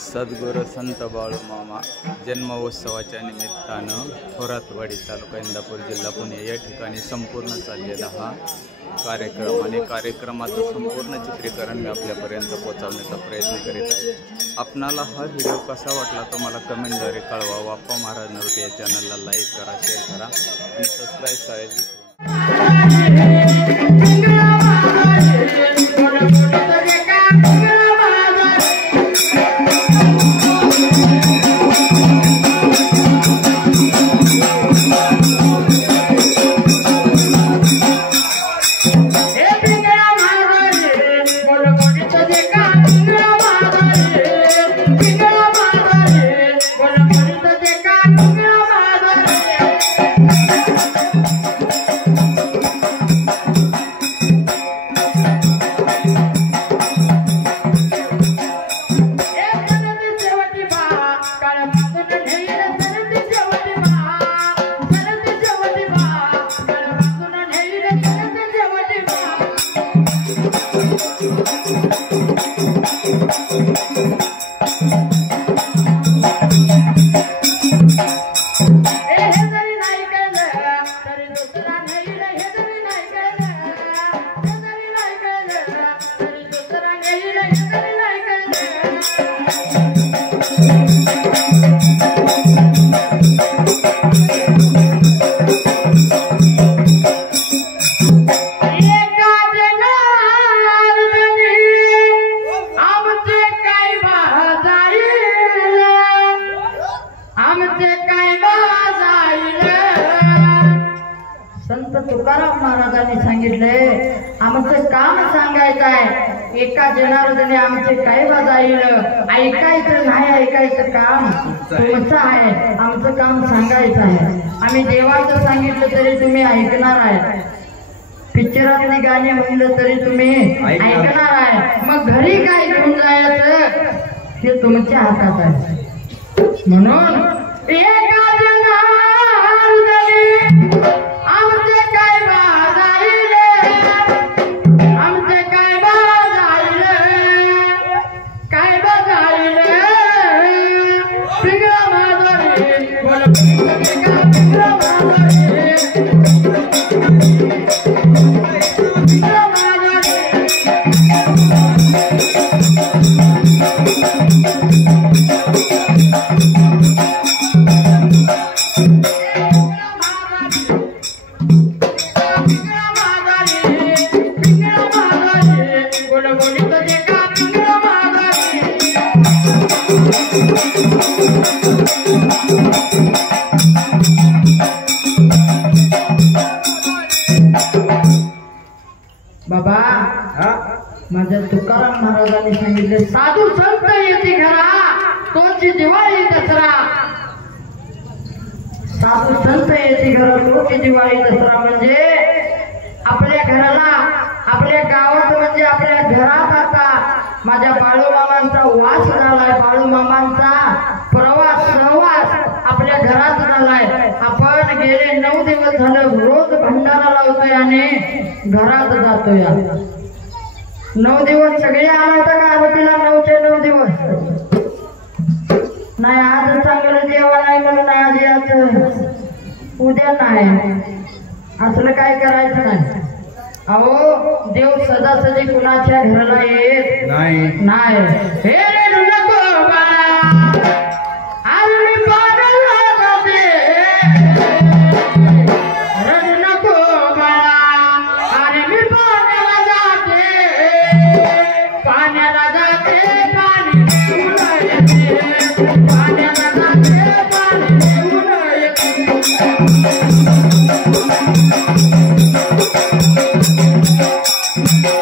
सद्गुरू संत बाळूमामा जन्मोत्सवाच्या निमित्तानं थोरातवाडी तालुका इंदापूर जिल्हा पुणे या ठिकाणी संपूर्ण चाललेला हा कार्यक्रम आणि कार्यक्रमाचं संपूर्ण चित्रीकरण मी आपल्यापर्यंत पोहोचवण्याचा प्रयत्न करीत आहे। आपणाला हा व्हिडिओ कसा वाटला तो मला कमेंटद्वारे कळवा। बाप्पा महाराज नव्हते या चॅनलला लाईक करा, शेअर करा आणि सबस्क्राईब करायला संत तुकाराम महाराजांनी सांगितले आमचं काम सांगायचं आहे। एका जनार्दने आमचे काय वाजाईल, ऐकायचं नाही, ऐकायचं काम तुमचं आहे, आमचं काम सांगायचं आहे। आम्ही देवाचं सांगितलं तरी तुम्ही ऐकणार आहे, पिक्चरातली गाणी म्हणलं तरी तुम्ही ऐकणार आहे। मग घरी काय घेऊन जायचं हे तुमच्या हातात आहे। म्हणून एका बाबा माझ्या तुकाराम महाराजांनी सांगितले साधू संत येते घरा तोची दिवाळी दसरा। साधू संत येते घरा तोची दिवाळी दसरा म्हणजे आपल्या घराला, आपल्या गावात म्हणजे आपल्या घरात आता माझ्या बाळूमामांचा वास झालाय, बाळूमामांचा प्रवास सहवास आपल्या घरात झालाय। आपण गेले 9 दिवस झालं रोज भंडारा लावतोय आणि घरात जातोय। 9 दिवस सगळे आलं का आरतीला? 9चे 9 दिवस नाही। आज चांगलं जेवण आहे म्हणून आज याच, उद्या नाही, असलं काय करायचं नाही। अहो देव सदासदी कुणाच्या घराला येत नाही। हे नको बाळा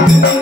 Thank you.